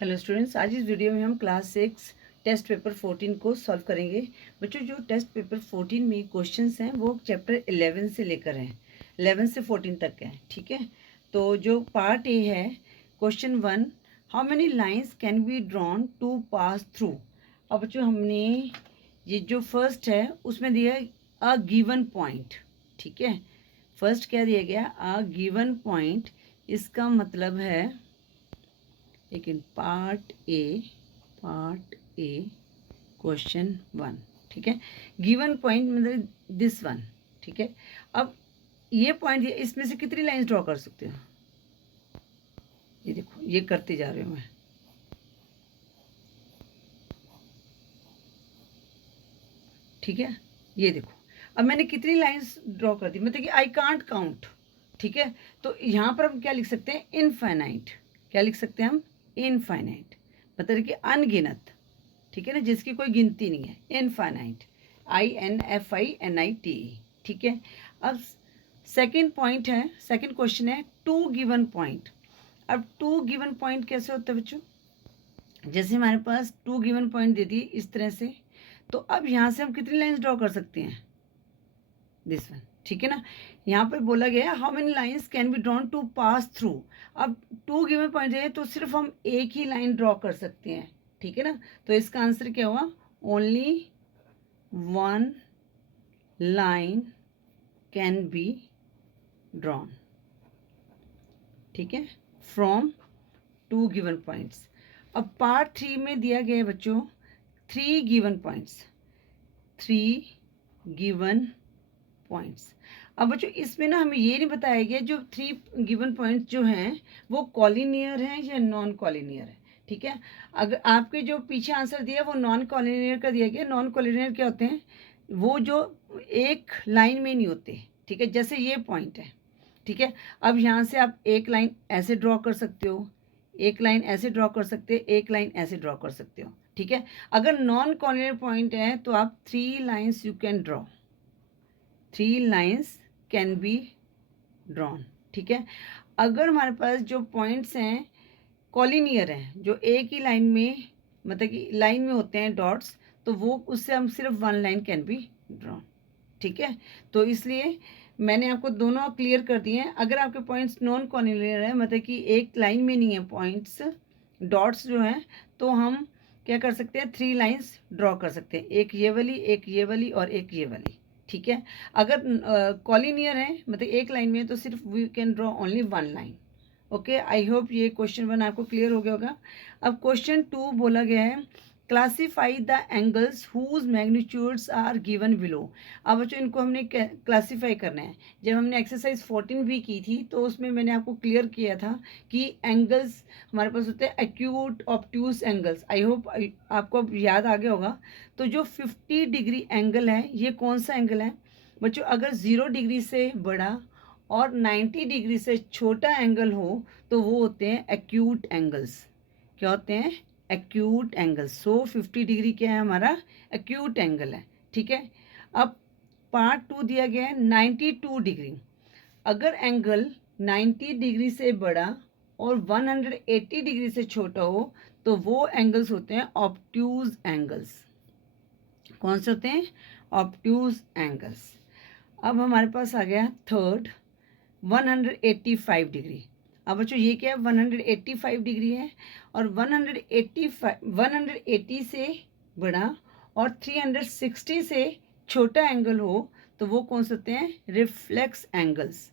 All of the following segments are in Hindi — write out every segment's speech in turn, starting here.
हेलो स्टूडेंट्स, आज इस वीडियो में हम क्लास 6 टेस्ट पेपर 14 को सॉल्व करेंगे। बच्चों, जो टेस्ट पेपर 14 में क्वेश्चंस हैं वो चैप्टर 11 से लेकर हैं, 11 से 14 तक हैं। ठीक है, तो जो पार्ट ए है, question 1, how many lines can be drawn to pass through. अब बच्चों, हमने ये जो फर्स्ट है उसमें दिया अ गिवन पॉइंट। ठीक है, फर्स्ट क्या दिया गया, अ गिवन पॉइंट। इसका मतलब है, लेकिन पार्ट ए क्वेश्चन 1। ठीक है, गिवन पॉइंट मतलब दिस वन। ठीक है, अब ये पॉइंट, इसमें से कितनी लाइंस ड्रॉ कर सकते हो? ये देखो, ये करते जा रहे हो मैं। ठीक है, ये देखो, अब मैंने कितनी लाइंस ड्रॉ कर दी, मतलब कि आई कांट काउंट। ठीक है, तो यहाँ पर हम क्या लिख सकते हैं, इनफाइनाइट। क्या लिख सकते हैं हम? इनफाइनाइट, मतलब कि अनगिनत। ठीक है ना, जिसकी कोई गिनती नहीं है, इनफाइनाइट, INFINITE। ठीक है, अब सेकंड पॉइंट है, सेकंड क्वेश्चन है टू गिवन पॉइंट। अब टू गिवन पॉइंट कैसे होता है बच्चों? जैसे हमारे पास टू गिवन पॉइंट दे दिए इस तरह से, तो अब यहाँ से हम कितनी लाइंस ड्रॉ कर सकते हैं? This one. ठीक है ना, यहाँ पर बोला गया how many lines can be drawn to pass through. अब टू गिवन पॉइंट है तो सिर्फ हम एक ही लाइन ड्रॉ कर सकते हैं। ठीक है ना, तो इसका आंसर क्या हुआ? Only one line can be drawn. ठीक है, फ्रॉम टू गिवन पॉइंट्स। अब पार्ट 3 में दिया गया है बच्चों three given points, three given points. अब बच्चों, इसमें ना हमें ये नहीं बताया गया जो थ्री गिवन पॉइंट्स जो हैं वो कॉलिनियर हैं या नॉन कॉलिनियर है। ठीक है, अगर आपके जो पीछे आंसर दिया वो नॉन कॉलिनियर का दिया गया। नॉन कॉलिनियर क्या होते हैं? वो जो एक लाइन में नहीं होते। ठीक है, जैसे ये पॉइंट है। ठीक है, अब यहाँ से आप एक लाइन ऐसे ड्रॉ कर सकते हो, एक लाइन ऐसे ड्रॉ कर सकते हो, एक लाइन ऐसे ड्रॉ कर सकते हो। ठीक है, अगर नॉन कॉलिनियर पॉइंट है तो आप three lines you can draw, three lines can be drawn. ठीक है, अगर हमारे पास जो पॉइंट्स हैं कॉलिनियर हैं, जो एक ही लाइन में, मतलब कि लाइन में होते हैं डॉट्स, तो वो उससे हम सिर्फ one line can be drawn. ठीक है, तो इसलिए मैंने आपको दोनों क्लियर कर दिए हैं। अगर आपके पॉइंट्स नॉन कॉलिनियर है, मतलब कि एक लाइन में नहीं है पॉइंट्स, डॉट्स जो हैं, तो हम क्या कर सकते हैं, थ्री लाइंस ड्रॉ कर सकते हैं, एक ये वाली, एक ये वाली और एक ये वाली। ठीक है, अगर कॉलिनियर है, मतलब एक लाइन में, तो सिर्फ we can draw only one line. Okay, I hope ये क्वेश्चन 1 आपको क्लियर हो गया होगा। अब क्वेश्चन 2 बोला गया है classify the angles whose magnitudes are given below. अब बच्चों, इनको हमने क्लासीफाई करना है। जब हमने एक्सरसाइज 14 भी की थी तो उसमें मैंने आपको क्लियर किया था कि एंगल्स हमारे पास होते हैं acute, obtuse angles. I hope आपको अब याद आ गया होगा। तो जो 50 डिग्री एंगल है, ये कौन सा एंगल है बच्चों? अगर 0 डिग्री से बड़ा और 90 डिग्री से छोटा एंगल हो तो वो होते हैं एक्यूट एंगल्स। क्या होते हैं? Acute angles. सो 50 डिग्री क्या है हमारा? एक्यूट एंगल है। ठीक है, अब पार्ट 2 दिया गया है 92 डिग्री। अगर एंगल 90 डिग्री से बड़ा और 180 डिग्री से छोटा हो तो वो एंगल्स होते हैं ऑब्ट्यूज एंगल्स। कौन से होते हैं? Obtuse angles. अब हमारे पास आ गया थर्ड 185 डिग्री। अब बच्चों, ये क्या है? 185 डिग्री है और 180 से बड़ा और 360 से छोटा एंगल हो तो वो कौन से होते हैं? Reflex angles.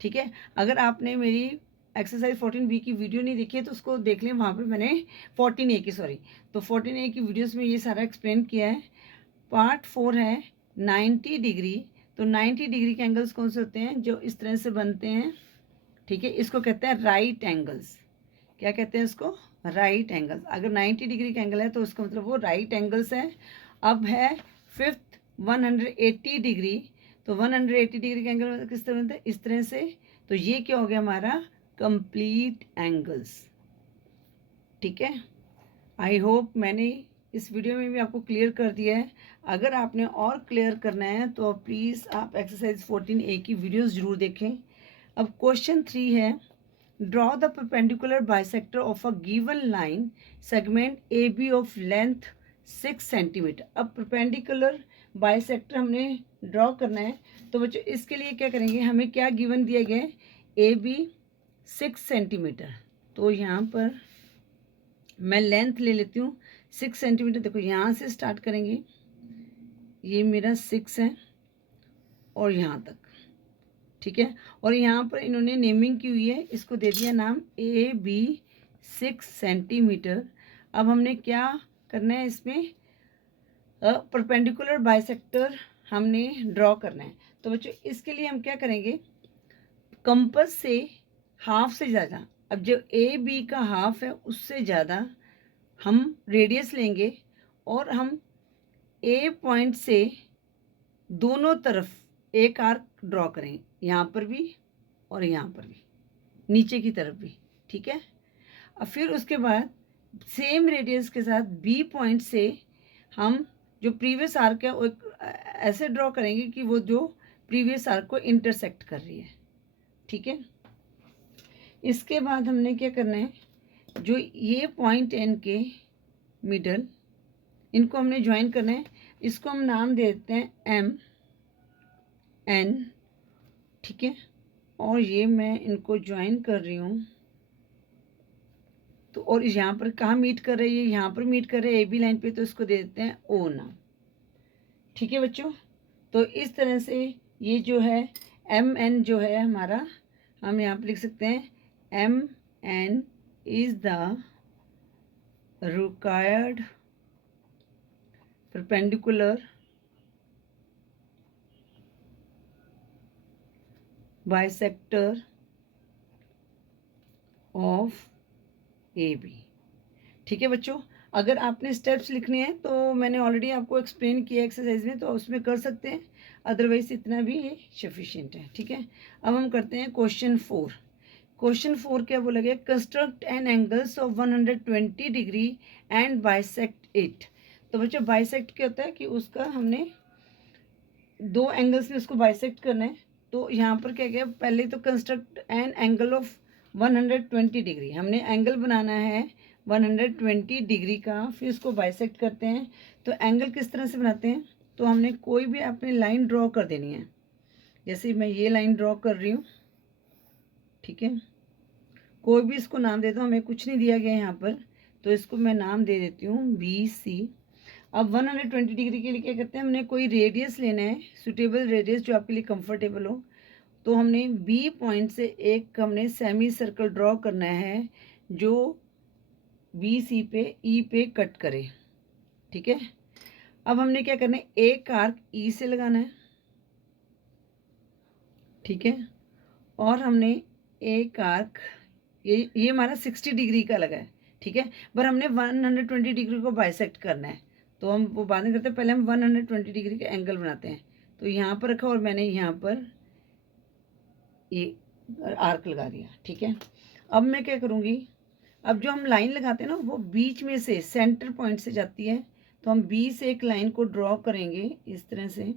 ठीक है, अगर आपने मेरी एक्सरसाइज 14B की वीडियो नहीं देखी है तो उसको देख लें, वहाँ पे मैंने 14A की, सॉरी, तो 14A की वीडियोस में ये सारा एक्सप्लेन किया है। पार्ट 4 है 90 डिग्री। तो 90 डिग्री के एंगल्स कौन से होते हैं? जो इस तरह से बनते हैं। ठीक है, इसको कहते हैं राइट एंगल्स। क्या कहते हैं इसको? Right angles. अगर 90 डिग्री का एंगल है तो उसका मतलब वो राइट एंगल्स है। अब है फिफ्थ 180 डिग्री। तो 180 डिग्री का एंगल किस तरह बनता है? इस तरह से। तो ये क्या हो गया हमारा? Complete angles. ठीक है, आई होप मैंने इस वीडियो में भी आपको क्लियर कर दिया है। अगर आपने और क्लियर करना है तो प्लीज़ आप एक्सरसाइज 14A की वीडियोस ज़रूर देखें। अब क्वेश्चन 3 है draw the perpendicular bisector of a given line segment A B of length 6 centimetre. अब परपेंडिकुलर बाइसेक्टर हमने ड्रॉ करना है, तो बच्चों इसके लिए क्या करेंगे, हमें क्या गिवन दिया गया है, ए बी 6 सेंटीमीटर। तो यहाँ पर मैं लेंथ ले लेती हूँ 6 सेंटीमीटर। देखो यहाँ से स्टार्ट करेंगे, ये मेरा 6 है और यहाँ तक, ठीक है। और यहाँ पर इन्होंने नेमिंग की हुई है, इसको दे दिया नाम ए बी 6 सेंटीमीटर। अब हमने क्या करना है, इसमें परपेंडिकुलर बाइसेक्टर हमने ड्रॉ करना है। तो बच्चों इसके लिए हम क्या करेंगे, कंपास से हाफ से ज़्यादा, अब जो ए बी का हाफ है उससे ज़्यादा हम रेडियस लेंगे और हम ए पॉइंट से दोनों तरफ एक आर्क ड्रॉ करेंगे, यहाँ पर भी और यहाँ पर भी, नीचे की तरफ भी, ठीक है। अब फिर उसके बाद सेम रेडियस के साथ बी पॉइंट से हम जो प्रीवियस आर्क है वो ऐसे ड्रॉ करेंगे कि वो जो प्रीवियस आर्क को इंटरसेक्ट कर रही है, ठीक है। इसके बाद हमने क्या करना है, जो ये पॉइंट एन के मिडल, इनको हमने ज्वाइन करना है। इसको हम नाम दे देते हैं एम एन, ठीक है। और ये मैं इनको ज्वाइन कर रही हूँ, तो और यहाँ पर कहाँ मीट कर रही है, यहाँ पर मीट कर रहे हैं ए बी लाइन पे, तो इसको दे देते हैं ओ नाम, ठीक है बच्चों। तो इस तरह से ये जो है एम एन जो है हमारा, हम यहाँ पर लिख सकते हैं M N is the required perpendicular bisector of A B, ठीक है बच्चों। अगर आपने स्टेप्स लिखने हैं तो मैंने ऑलरेडी आपको एक्सप्लेन किया एक्सरसाइज में, तो उसमें कर सकते हैं, अदरवाइज इतना भी ये सफिशिएंट है, ठीक है। अब हम करते हैं क्वेश्चन 4। क्वेश्चन 4 क्या बोला गया, construct N angles of 120 degree and bisect it. तो बच्चों बाइसेक्ट क्या होता है कि उसका हमने दो एंगल्स में उसको बाइसेक्ट करना है। तो यहाँ पर क्या गया, पहले तो construct an angle of 120 degree, हमने एंगल बनाना है 120 डिग्री का, फिर उसको बाइसेक्ट करते हैं। तो एंगल किस तरह से बनाते हैं, तो हमने कोई भी अपनी लाइन ड्रॉ कर देनी है, जैसे मैं ये लाइन ड्रॉ कर रही हूँ, ठीक है। कोई भी इसको नाम देता हूँ, हमें कुछ नहीं दिया गया यहाँ पर, तो इसको मैं नाम दे देती हूँ बी सी। अब 120 डिग्री के लिए क्या करते हैं, हमने कोई रेडियस लेना है, सुटेबल रेडियस जो आपके लिए कंफर्टेबल हो। तो हमने बी पॉइंट से एक हमने सेमी सर्कल ड्रॉ करना है जो बी सी पे ई पे कट करे, ठीक है। अब हमने क्या करना है, एक आर्क ई से लगाना है, ठीक है। और हमने एक आर्क, ये हमारा 60 डिग्री का लगा है, ठीक है। पर हमने 120 डिग्री को बाइसेक्ट करना है, तो हम वो बाद में करते हैं, पहले हम 120 डिग्री का एंगल बनाते हैं। तो यहाँ पर रखा और मैंने यहाँ पर ये आर्क लगा दिया, ठीक है। अब मैं क्या करूँगी, अब जो हम लाइन लगाते हैं ना वो बीच में से सेंटर पॉइंट से जाती है, तो हम बी से एक लाइन को ड्रॉ करेंगे इस तरह से,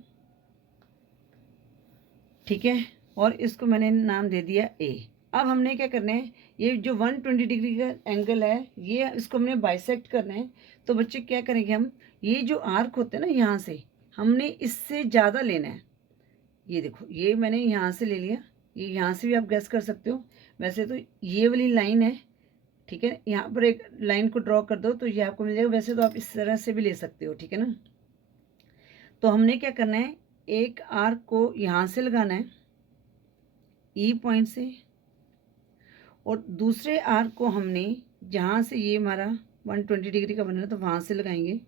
ठीक है। और इसको मैंने नाम दे दिया ए। अब हमने क्या करना है, ये जो 120 डिग्री का एंगल है ये इसको हमने बाइसेक्ट करना है। तो बच्चे क्या करेंगे, हम ये जो आर्क होते हैं ना यहाँ से, हमने इससे ज़्यादा लेना है। ये देखो ये मैंने यहाँ से ले लिया, ये यहाँ से भी आप गैस कर सकते हो। वैसे तो ये वाली लाइन है, ठीक है, यहाँ पर एक लाइन को ड्रॉ कर दो तो ये आपको मिल जाएगा। वैसे तो आप इस तरह से भी ले सकते हो, ठीक है ना। तो हमने क्या करना है, एक आर्क को यहाँ से लगाना है ई पॉइंट से, और दूसरे आर्क को हमने जहाँ से ये हमारा 120 डिग्री का बना है तो वहाँ से लगाएंगे,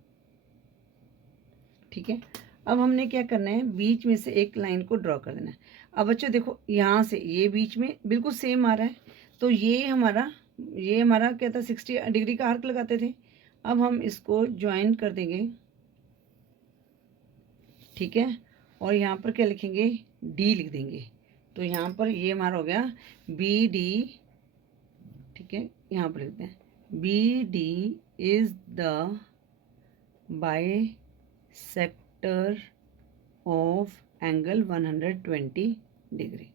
ठीक है। अब हमने क्या करना है, बीच में से एक लाइन को ड्रॉ कर देना है। अब बच्चों देखो यहाँ से ये बीच में बिल्कुल सेम आ रहा है, तो ये हमारा क्या था, 60 डिग्री का आर्क लगाते थे। अब हम इसको ज्वाइन कर देंगे, ठीक है। और यहाँ पर क्या लिखेंगे, डी लिख देंगे। तो यहाँ पर ये हमारा हो गया बी डी, ठीक है। यहाँ पर लिखते हैं B D is the bisector of angle 120 degree,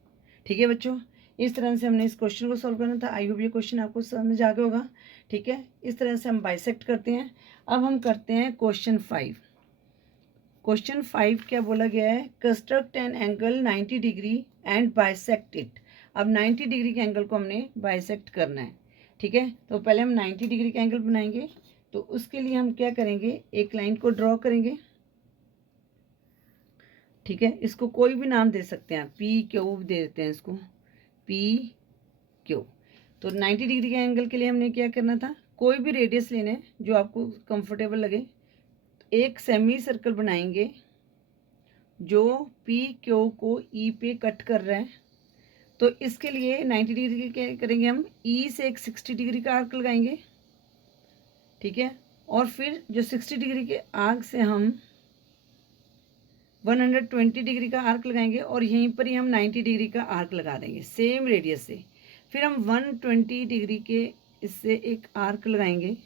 ठीक है बच्चों। इस तरह से हमने इस क्वेश्चन को सॉल्व करना था। आई होप ये क्वेश्चन आपको समझ आ गया होगा। ठीक है, इस तरह से हम बाइसेक्ट करते हैं। अब हम करते हैं क्वेश्चन 5। क्वेश्चन 5 क्या बोला गया है, construct an angle 90 degree and bisect it. अब 90 डिग्री के एंगल को हमने बाइसेक्ट करना है। ठीक है, तो पहले हम 90 डिग्री का एंगल बनाएंगे। तो उसके लिए हम क्या करेंगे, एक लाइन को ड्रॉ करेंगे। ठीक है, इसको कोई भी नाम दे सकते हैं, पी क्यू दे देते हैं इसको, पी क्यू। तो 90 डिग्री के एंगल के लिए हमने क्या करना था, कोई भी रेडियस लेना है जो आपको कंफर्टेबल लगे। एक सेमी सर्कल बनाएंगे जो पी क्यू को ई पे कट कर रहा है। तो इसके लिए 90 डिग्री के क्या करेंगे, हम ई से एक 60 डिग्री का आर्क लगाएंगे। ठीक है, और फिर जो 60 डिग्री के आर्क से हम 120 डिग्री का आर्क लगाएंगे और यहीं पर ही हम 90 डिग्री का आर्क लगा देंगे सेम रेडियस से। फिर हम 120 डिग्री के इससे एक आर्क लगाएंगे।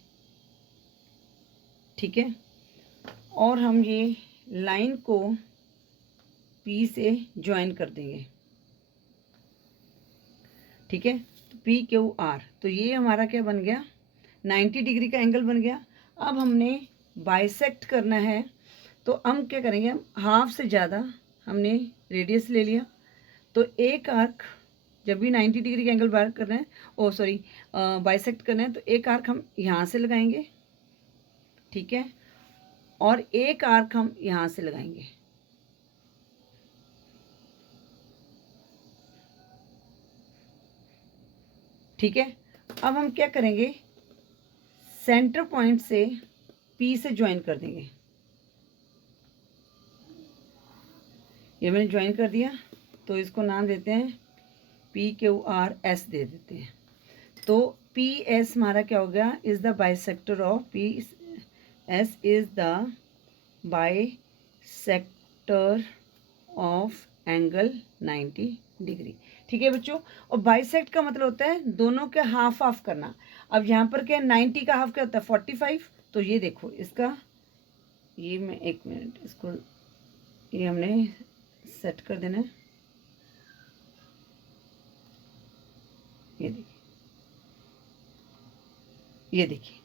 ठीक है, और हम ये लाइन को पी से ज्वाइन कर देंगे। ठीक है, तो पी क्यू आर, तो ये हमारा क्या बन गया, 90 डिग्री का एंगल बन गया। अब हमने बाइसेक्ट करना है, तो हम क्या करेंगे, हम हाफ से ज़्यादा हमने रेडियस ले लिया। तो एक आर्क, जब भी 90 डिग्री का एंगल बार करना है, ओ सॉरी बाइसेक्ट करना है, तो एक आर्क हम यहाँ से लगाएंगे। ठीक है, और एक आर्क हम यहाँ से लगाएंगे। ठीक है, अब हम क्या करेंगे, सेंटर पॉइंट से पी से ज्वाइन कर देंगे। ये मैंने ज्वाइन कर दिया, तो इसको नाम देते हैं पी क्यू आर एस दे देते हैं। तो पी एस हमारा क्या हो गया, is the bisector of P S is the bisector of angle 90 degree. ठीक है बच्चों, और बाइसेक्ट का मतलब होता है दोनों के हाफ हाफ करना। अब यहाँ पर क्या 90 का हाफ क्या होता है 45। तो ये देखो इसका, ये मैं एक मिनट इसको, ये हमने सेट कर देना है। ये देखिए, ये देखिए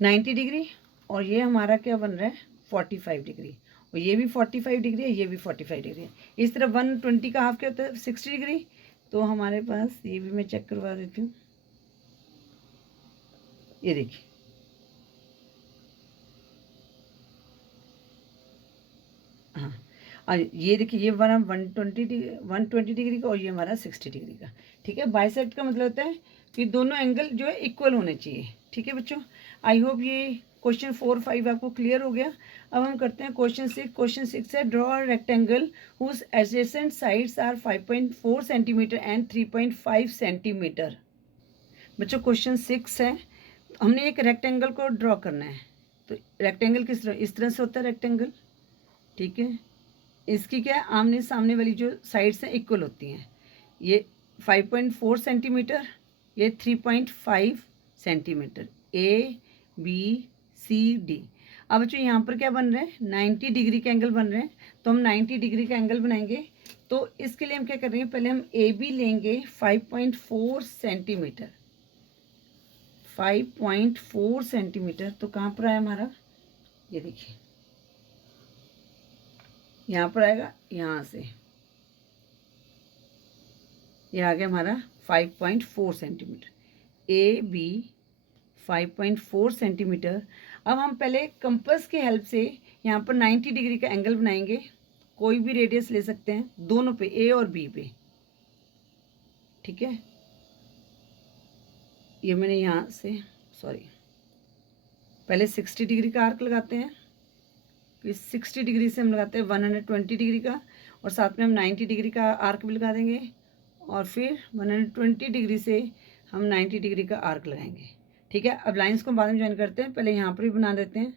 90 डिग्री, और ये हमारा क्या बन रहा है 45 डिग्री, और ये भी 45 डिग्री है, ये भी 45 डिग्री है। इस तरह 120 का हाफ क्या होता है 60 डिग्री। तो हमारे पास ये भी मैं चेक करवा देती हूँ। ये देखिए, हाँ, और ये देखिए ये हमारा 120 डिग्री का, और ये हमारा 60 डिग्री का। ठीक है, बाइसेक्ट का मतलब होता है कि दोनों एंगल जो है इक्वल होने चाहिए। ठीक है बच्चों, आई होप ये क्वेश्चन 4 5 आपको क्लियर हो गया। अब हम करते हैं क्वेश्चन 6। क्वेश्चन 6 है, draw a rectangle whose adjacent sides are 5.4 centimetre and 3.5 centimetre. बच्चों क्वेश्चन 6 है, हमने एक रेक्टेंगल को ड्रॉ करना है। तो रेक्टेंगल किस तरह, इस तरह से होता है रेक्टेंगल। ठीक है, इसकी क्या है, आमने सामने वाली जो साइड्स हैं इक्वल होती हैं। ये 5.4 सेंटीमीटर, ये 3.5 centimetre, A B C D. अब बच्चों यहाँ पर क्या बन रहे हैं 90 डिग्री के एंगल बन रहे हैं। तो हम 90 डिग्री का एंगल बनाएंगे। तो इसके लिए हम क्या करेंगे, पहले हम ए बी लेंगे 5.4 सेंटीमीटर, 5.4 सेंटीमीटर। तो कहाँ पर आया हमारा, ये देखिए यहाँ पर आएगा, यहाँ से ये आ गया हमारा 5.4 सेंटीमीटर, ए बी 5.4 सेंटीमीटर। अब हम पहले कंपास की हेल्प से यहाँ पर 90 डिग्री का एंगल बनाएंगे। कोई भी रेडियस ले सकते हैं दोनों पे, ए और बी पे। ठीक है, ये मैंने यहाँ से सॉरी पहले 60 डिग्री का आर्क लगाते हैं, फिर 60 डिग्री से हम लगाते हैं 120 डिग्री का, और साथ में हम 90 डिग्री का आर्क भी लगा देंगे, और फिर 120 डिग्री से हम 90 डिग्री का आर्क लगाएंगे। ठीक है, अब लाइंस को बाद में ज्वाइन करते हैं, पहले यहाँ पर भी बना देते हैं।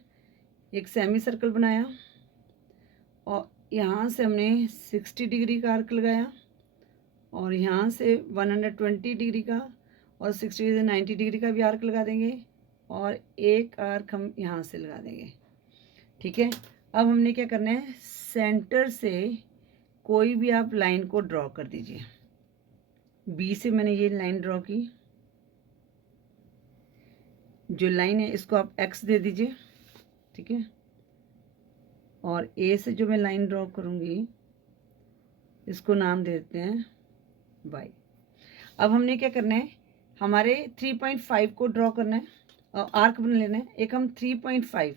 एक सेमी सर्कल बनाया, और यहाँ से हमने 60 डिग्री का आर्क लगाया, और यहाँ से 120 डिग्री का, और 60 से 90 डिग्री का भी आर्क लगा देंगे, और एक आर्क हम यहाँ से लगा देंगे। ठीक है, अब हमने क्या करना है, सेंटर से कोई भी आप लाइन को ड्रॉ कर दीजिए। बी से मैंने ये लाइन ड्रॉ की, जो लाइन है इसको आप एक्स दे दीजिए, ठीक है। और ए से जो मैं लाइन ड्रॉ करूँगी इसको नाम दे देते हैं वाई। अब हमने क्या करना है, हमारे 3.5 को ड्रॉ करना है और आर्क बना लेना है। एक हम 3.5,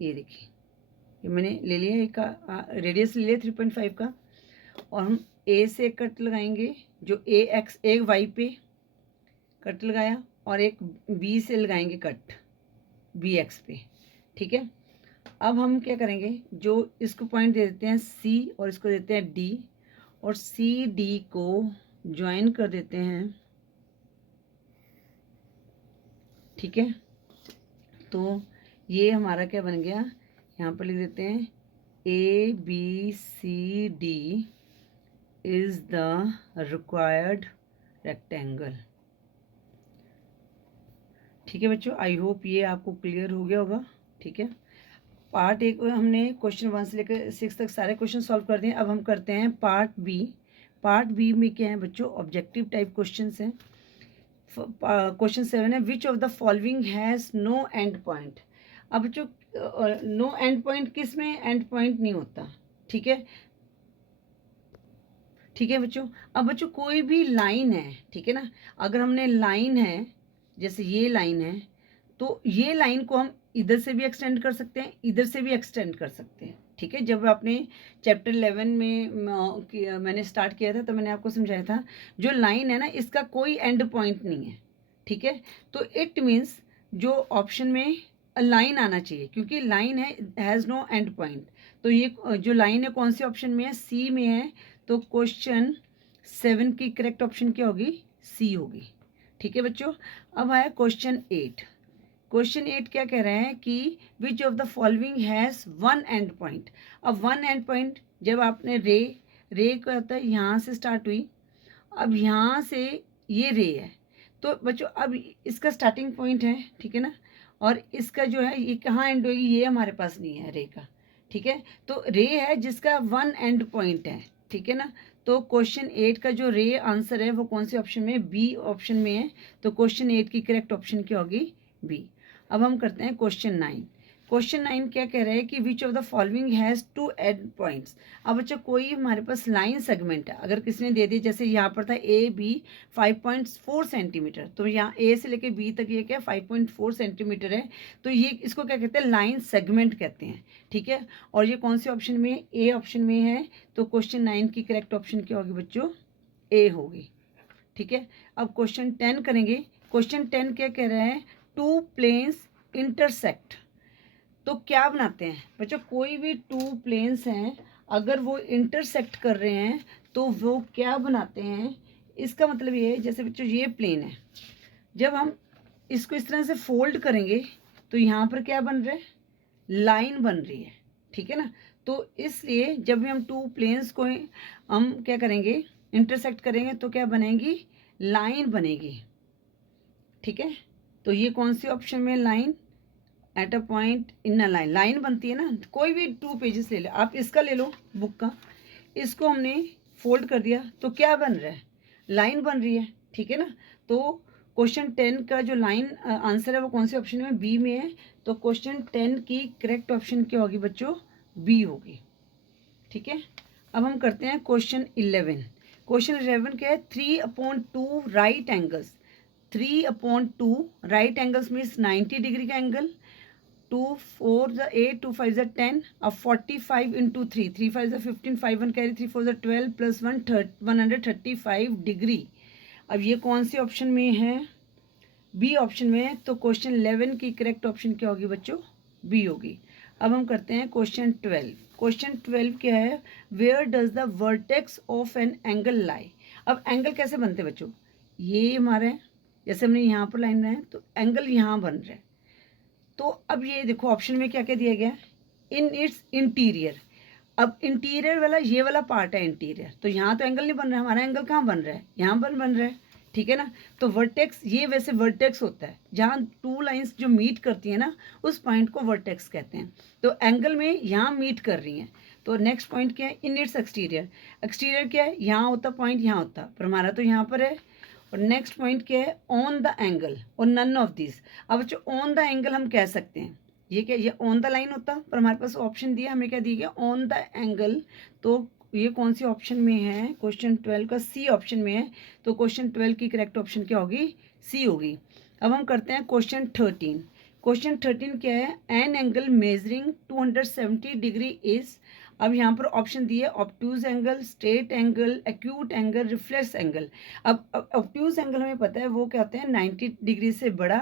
ये देखिए ये मैंने ले लिया, एक रेडियस ले लिया 3.5 का, और हम ए से कट लगाएंगे, जो ए वाई पे कट लगाया, और एक बी से लगाएंगे कट बी एक्स पे, ठीक है। अब हम क्या करेंगे, जो इसको पॉइंट दे देते हैं सी और इसको देते हैं डी, और सी डी को ज्वाइन कर देते हैं, ठीक है। तो ये हमारा क्या बन गया, यहाँ पर लिख देते हैं A B C D is the required rectangle, ठीक है बच्चों। आई होप ये आपको क्लियर हो गया होगा, ठीक है। पार्ट एक हमने क्वेश्चन 1 से लेकर 6 तक सारे क्वेश्चन सॉल्व कर दिए। अब हम करते हैं पार्ट बी। पार्ट बी में क्या है बच्चों, ऑब्जेक्टिव टाइप क्वेश्चन हैं। क्वेश्चन 7 है, which of the following has no end point. अब बच्चों नो एंड पॉइंट किस में एंड पॉइंट नहीं होता, ठीक है, ठीक है बच्चों। अब बच्चों कोई भी लाइन है, ठीक है ना, अगर हमने लाइन है, जैसे ये लाइन है, तो ये लाइन को हम इधर से भी एक्सटेंड कर सकते हैं, इधर से भी एक्सटेंड कर सकते हैं, ठीक है। जब आपने चैप्टर 11 में मैंने स्टार्ट किया था तो मैंने आपको समझाया था, जो लाइन है ना इसका कोई एंड पॉइंट नहीं है, ठीक है। तो इट मीन्स जो ऑप्शन में लाइन आना चाहिए, क्योंकि लाइन है हैज़ नो एंड पॉइंट। तो ये जो लाइन है कौन से ऑप्शन में है, सी में है। तो क्वेश्चन 7 की करेक्ट ऑप्शन क्या होगी, सी होगी, ठीक है बच्चों। अब है क्वेश्चन 8। क्वेश्चन 8 क्या कह रहे हैं कि which of the following has one and point. अब वन एंड पॉइंट, जब आपने रे क्या होता है, यहाँ से स्टार्ट हुई, अब यहाँ से ये रे है, तो बच्चों अब इसका स्टार्टिंग पॉइंट है, ठीक है ना, और इसका जो है ये कहाँ एंड होगी, ये हमारे पास नहीं है रे का, ठीक है। तो रे है जिसका वन एंड पॉइंट है, ठीक है ना। तो क्वेश्चन 8 का जो रे आंसर है वो कौन से ऑप्शन में है, बी ऑप्शन में है। तो क्वेश्चन 8 की करेक्ट ऑप्शन क्या होगी, बी। अब हम करते हैं क्वेश्चन 9। क्वेश्चन 9 क्या कह रहा है कि which of the following has two end points. अब बच्चों कोई हमारे पास लाइन सेगमेंट है, अगर किसी ने दे दी, जैसे यहाँ पर था ए बी 5.4 सेंटीमीटर, तो यहाँ ए से लेके बी तक ये क्या 5.4 सेंटीमीटर है, तो ये इसको क्या कहते हैं, लाइन सेगमेंट कहते हैं, ठीक है। और ये कौन से ऑप्शन में है, ए ऑप्शन में है। तो क्वेश्चन 9 की करेक्ट ऑप्शन क्या होगी बच्चों, ए होगी, ठीक है। अब क्वेश्चन 10 करेंगे। क्वेश्चन 10 क्या कह रहा है, टू प्लेन्स इंटरसेक्ट। तो क्या बनाते हैं बच्चों, कोई भी टू प्लेन्स हैं अगर वो इंटरसेक्ट कर रहे हैं तो वो क्या बनाते हैं। इसका मतलब ये है, जैसे बच्चों ये प्लेन है, जब हम इसको इस तरह से फोल्ड करेंगे तो यहाँ पर क्या बन रहा है, लाइन बन रही है, ठीक है ना। तो इसलिए जब भी हम टू प्लेन्स को हम क्या करेंगे, इंटरसेक्ट करेंगे तो क्या बनेगी, लाइन बनेगी, ठीक है। तो ये कौन सी ऑप्शन में, line at a point in a line, line बनती है ना। कोई भी 2 पेजेस ले लो, आप इसका ले लो बुक का, इसको हमने फोल्ड कर दिया तो क्या बन रहा है, लाइन बन रही है, ठीक है ना। तो क्वेश्चन 10 का जो लाइन आंसर है वो कौन से ऑप्शन में, बी में है। तो क्वेश्चन 10 की करेक्ट ऑप्शन क्या होगी बच्चों, बी होगी, ठीक है। अब हम करते हैं क्वेश्चन 11। क्वेश्चन 11 क्या है, 3/2 right angles. 3/2 right angles means 90 degree का एंगल, 2 4 ज़ा 8, 2 5 ज़ा 10, अब 45 इंटू 3, 3 5 ज़ा 15, 5 1 कैरी, 3 4 ज़ा 12 प्लस 1 135 डिग्री। अब ये कौन सी ऑप्शन में है, बी ऑप्शन में है। तो क्वेश्चन 11 की करेक्ट ऑप्शन क्या होगी बच्चों, बी होगी। अब हम करते हैं क्वेश्चन 12। क्वेश्चन 12 क्या है, where does the vertex of an angle lie. अब एंगल कैसे बनते हैं बच्चों, ये हमारे जैसे हमने यहाँ पर लाइन बनाया तो एंगल यहाँ बन रहा है। तो अब ये देखो ऑप्शन में क्या क्या दिया गया, इन इट्स इंटीरियर। अब इंटीरियर वाला ये वाला पार्ट है इंटीरियर, तो यहाँ तो एंगल नहीं बन रहा है, हमारा एंगल कहाँ बन रहा है, यहाँ पर बन रहा है, ठीक है ना। तो वर्टेक्स, ये वैसे वर्टेक्स होता है जहाँ 2 लाइंस जो मीट करती हैं ना, उस पॉइंट को वर्टेक्स कहते हैं। तो एंगल में यहाँ मीट कर रही हैं, तो नेक्स्ट पॉइंट क्या है, इन इट्स एक्सटीरियर। एक्सटीरियर क्या है, यहाँ होता पॉइंट, यहाँ होता, पर हमारा तो यहाँ पर है। और नेक्स्ट पॉइंट क्या है, ऑन द एंगल और नन ऑफ दिस। अब जो ऑन द एंगल हम कह सकते हैं, ये क्या, ये ऑन द लाइन होता, पर हमारे पास ऑप्शन दिया, हमें क्या दिया गया, ऑन द एंगल। तो ये कौन सी ऑप्शन में है, क्वेश्चन 12 का सी ऑप्शन में है। तो क्वेश्चन 12 की करेक्ट ऑप्शन क्या होगी, सी होगी। अब हम करते हैं क्वेश्चन 13। क्वेश्चन 13 क्या है, an angle measuring 270 degree is. अब यहाँ पर ऑप्शन दिए, obtuse angle, straight angle, acute angle, reflex angle. अब ऑब्ट्यूज एंगल हमें पता है वो क्या होते हैं, 90 डिग्री से बड़ा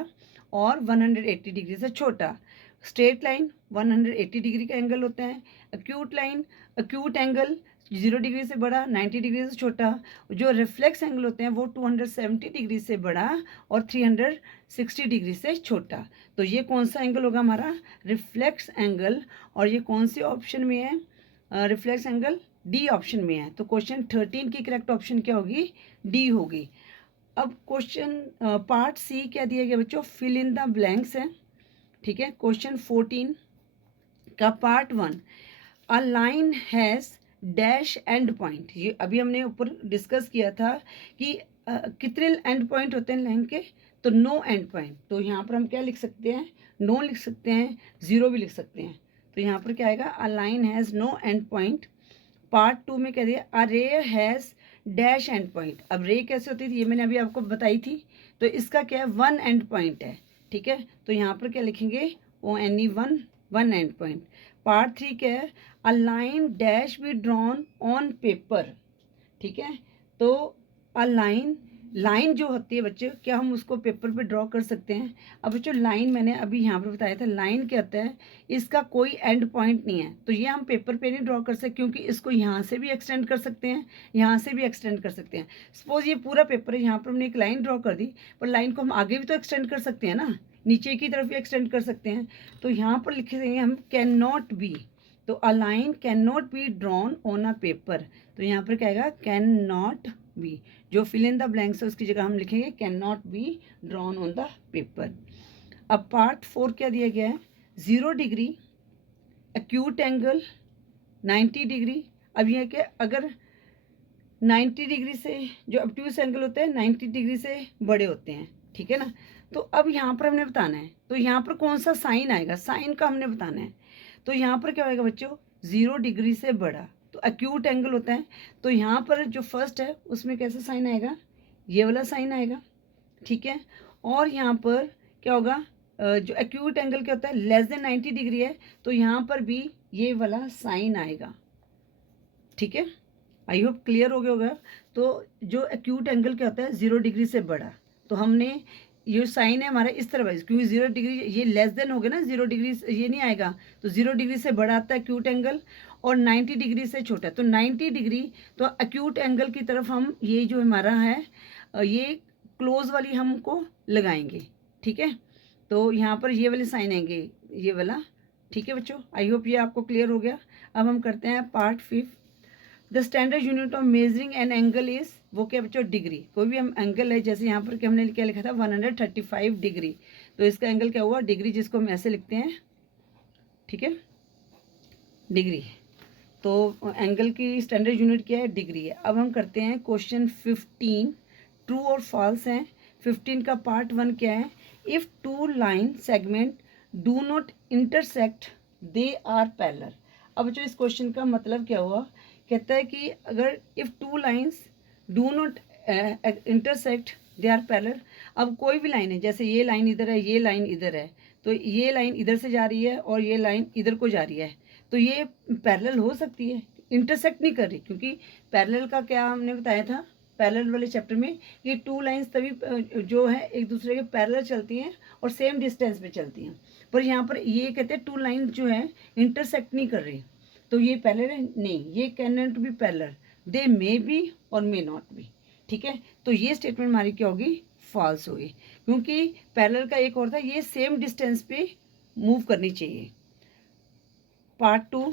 और 180 डिग्री से छोटा। स्ट्रेट लाइन 180 डिग्री का एंगल होता है। एक्यूट एंगल 0 डिग्री से बड़ा, 90 डिग्री से छोटा। जो रिफ्लेक्स एंगल होते हैं वो 270 डिग्री से बड़ा और 360 डिग्री से छोटा। तो ये कौन सा एंगल होगा हमारा, रिफ्लेक्स एंगल। और ये कौन से ऑप्शन में है, रिफ्लेक्स एंगल डी ऑप्शन में है। तो क्वेश्चन 13 की करेक्ट ऑप्शन क्या होगी, डी होगी। अब क्वेश्चन पार्ट सी क्या दिया गया बच्चों, फिल इन द ब्लैंक्स है, ठीक है। क्वेश्चन 14 का part 1, a line has dash and point. ये अभी हमने ऊपर डिस्कस किया था कि कितने एंड पॉइंट होते हैं लाइन के, तो नो एंड पॉइंट। तो यहाँ पर हम क्या लिख सकते हैं, नो लिख सकते हैं, ज़ीरो भी लिख सकते हैं। तो यहाँ पर क्या आएगा, a line has no end point. Part 2 में कह दिया, अ रे हैज़ डैश एंड पॉइंट। अब रे कैसे होती थी ये मैंने अभी आपको बताई थी। तो इसका क्या है, वन एंड पॉइंट है, ठीक है। तो यहाँ पर क्या लिखेंगे, ONE one and point. Part 3 क्या है, a line dash B drawn on paper, ठीक है। तो अ लाइन जो होती है बच्चे, क्या हम उसको पेपर पे ड्रॉ कर सकते हैं। अब बच्चों लाइन मैंने अभी यहाँ पर बताया था, लाइन क्या होता है, इसका कोई एंड पॉइंट नहीं है। तो ये हम पेपर पे नहीं ड्रॉ कर सकते, क्योंकि इसको यहाँ से भी एक्सटेंड कर सकते हैं, यहाँ से भी एक्सटेंड कर सकते हैं। सपोज ये पूरा पेपर है, यहाँ पर हमने एक लाइन ड्रॉ कर दी, पर लाइन को हम आगे भी तो एक्सटेंड कर सकते हैं ना, नीचे की तरफ भी एक्सटेंड कर सकते हैं। तो यहाँ पर लिखे देंगे हम कैन नॉट बी। तो a line can not be drawn on a paper. तो यहाँ पर क्या आएगा, कैन नॉट बी। जो फिल इन द ब्लैंक्स है उसकी जगह हम लिखेंगे can not be drawn on the paper. अब पार्ट 4 क्या दिया गया है, 0 डिग्री, एक्यूट एंगल 90 डिग्री। अब यह कि अगर 90 डिग्री से जो ऑब्ट्यूज एंगल होते हैं 90 डिग्री से बड़े होते हैं, ठीक है ना। तो अब यहाँ पर हमने बताना है, तो यहाँ पर कौन सा साइन आएगा, साइन का हमने बताना है। तो यहाँ पर क्या होगा बच्चों, 0 डिग्री से बड़ा, तो एक्यूट एंगल होता है। तो यहाँ पर जो फर्स्ट है उसमें कैसा साइन आएगा, ये वाला साइन आएगा, ठीक है। और यहाँ पर क्या होगा, जो एक्यूट एंगल क्या होता है, लेस देन 90 डिग्री है, तो यहाँ पर भी ये वाला साइन आएगा, ठीक है। आई होप क्लियर हो गया होगा। तो जो एक्यूट एंगल क्या होता है, 0 डिग्री से बड़ा। तो हमने ये साइन है हमारा इस तरह वाइज, क्योंकि 0 डिग्री ये लेस देन हो गया ना, 0 डिग्री ये नहीं आएगा। तो 0 डिग्री से बड़ा आता है एक्यूट एंगल, और 90 डिग्री से छोटा। तो 90 डिग्री, तो एक्यूट एंगल की तरफ हम ये जो हमारा है ये क्लोज वाली हमको लगाएंगे, ठीक है। तो यहाँ पर ये वाले साइन आएंगे, ये वाला, ठीक है बच्चों। आई होप ये आपको क्लियर हो गया। अब हम करते हैं part 5। The standard unit of measuring an angle is, वो क्या बच्चों, डिग्री। कोई भी हम एंगल है, जैसे यहाँ पर हमने क्या लिखा था, 135 डिग्री। तो इसका एंगल क्या हुआ, डिग्री, जिसको हम ऐसे लिखते हैं, ठीक है, डिग्री। तो एंगल की स्टैंडर्ड यूनिट क्या है, डिग्री है। अब हम करते हैं क्वेश्चन 15, ट्रू और फॉल्स हैं। 15 का पार्ट 1 क्या है, if two line segment do not intersect they are parallel. अब जो इस क्वेश्चन का मतलब क्या हुआ, कहता है कि अगर if two lines do not intersect they are parallel. अब कोई भी लाइन है, जैसे ये लाइन इधर है, ये लाइन इधर है, तो ये लाइन इधर से जा रही है और ये लाइन इधर को जा रही है, तो ये पैरेलल हो सकती है, इंटरसेक्ट नहीं कर रही। क्योंकि पैरेलल का क्या हमने बताया था पैरेलल वाले चैप्टर में, ये टू लाइंस तभी जो है एक दूसरे के पैरेलल चलती हैं और सेम डिस्टेंस पे चलती हैं। पर यहाँ पर ये कहते हैं टू लाइन जो है इंटरसेक्ट नहीं कर रही, तो ये पैरेलल है नहीं, ये can not B parallel, they may be और मे नॉट बी, ठीक है। तो ये स्टेटमेंट हमारी क्या होगी, फॉल्स होगी, क्योंकि पैरेलल का एक और था, ये सेम डिस्टेंस पे मूव करनी चाहिए। Part 2,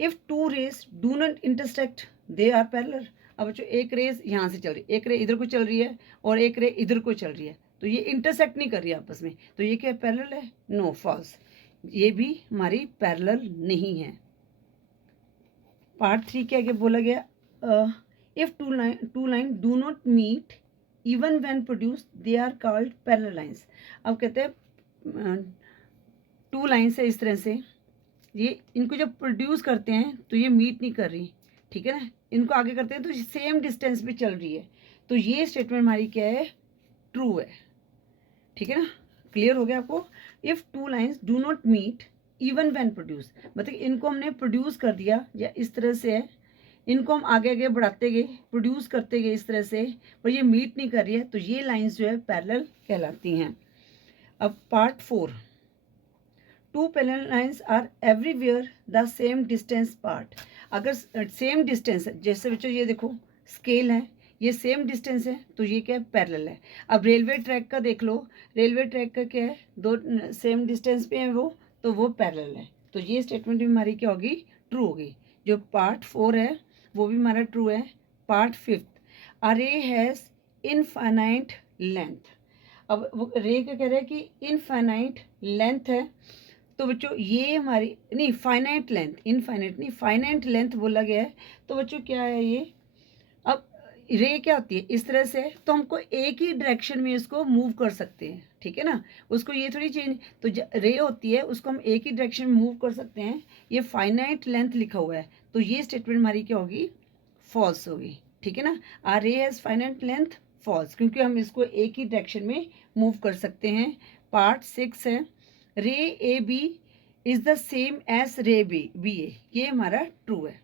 if two rays do not intersect they are parallel. अब बच्चों एक रेस यहाँ से चल रही है, एक रे इधर को चल रही है और एक रे इधर को चल रही है, तो ये इंटरसेक्ट नहीं कर रही है आपस में, तो ये क्या पैरेलल है, नो, फॉल्स। ये भी हमारी पैरेलल नहीं है। पार्ट 3 के आगे बोला गया if two line do not meet even when produce they are called parallel lines. अब कहते हैं टू लाइन्स है इस तरह से, ये इनको जब प्रोड्यूस करते हैं तो ये मीट नहीं कर रही, ठीक है ना, इनको आगे करते हैं तो सेम डिस्टेंस पे चल रही है, तो ये स्टेटमेंट हमारी क्या है, ट्रू है, ठीक है ना। क्लियर हो गया आपको। If two lines do not meet even when produce, मतलब इनको हमने प्रोड्यूस कर दिया या इस तरह से है, इनको हम आगे आगे बढ़ाते गए, प्रोड्यूस करते गए इस तरह से, पर ये मीट नहीं कर रही है, तो ये लाइन्स जो है पैरेलल कहलाती हैं। अब part 4, two parallel lines are everywhere the same distance part. अगर सेम डिस्टेंस है, जैसे बच्चों ये देखो स्केल है, ये सेम डिस्टेंस है, तो ये क्या है, पैरेलल है। अब रेलवे ट्रैक का देख लो, रेलवे ट्रैक का क्या है, दो सेम डिस्टेंस पे है वो, तो वो पैरेलल है, तो ये स्टेटमेंट भी हमारी क्या होगी, ट्रू होगी। जो पार्ट 4 है वो भी हमारा ट्रू है। पार्ट 5, अ रे हैज़ इनफाइनाइट लेंथ। अब वो रे का कह रहा है कि इनफाइनाइट लेंथ है, तो बच्चों ये हमारी नहीं, फाइनाइट लेंथ, इनफाइनाइट नहीं, फाइनाइट लेंथ बोला गया है, तो बच्चों क्या है ये, अब रे क्या होती है, इस तरह से, तो हमको एक ही डायरेक्शन में इसको मूव कर सकते हैं, ठीक है ना, उसको ये थोड़ी चेंज, तो रे होती है उसको हम एक ही डायरेक्शन में मूव कर सकते हैं, ये फाइनाइट लेंथ लिखा हुआ है, तो ये स्टेटमेंट हमारी क्या होगी, फॉल्स होगी, ठीक है ना। आ रे हैज़ फाइनाइट लेंथ, फॉल्स, क्योंकि हम इसको एक ही डायरेक्शन में मूव कर सकते हैं। पार्ट 6 है, ray A B is the same as ray B A, ये हमारा ट्रू है,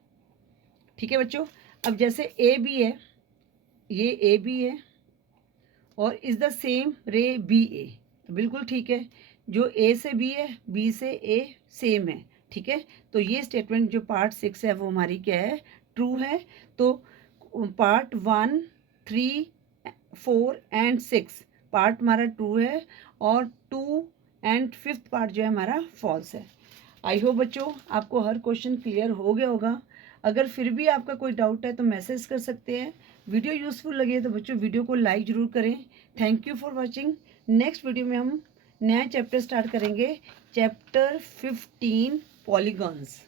ठीक है बच्चों। अब जैसे ए बी है, ये ए बी है और इज द सेम रे बी ए, तो बिल्कुल ठीक है, जो ए से बी है, बी से ए सेम है, ठीक है, तो ये स्टेटमेंट जो पार्ट 6 है वो हमारी क्या है, ट्रू है। तो पार्ट 1, 3, 4 एंड 6 पार्ट हमारा ट्रू है, और 2 एंड 5th पार्ट जो है हमारा फॉल्स है। आई होप बच्चों आपको हर क्वेश्चन क्लियर हो गया होगा। अगर फिर भी आपका कोई डाउट है तो मैसेज कर सकते हैं। वीडियो यूज़फुल लगे तो बच्चों वीडियो को लाइक ज़रूर करें। Thank you for watching. Next video में हम नया चैप्टर स्टार्ट करेंगे, चैप्टर 15 पॉलीगॉन्स।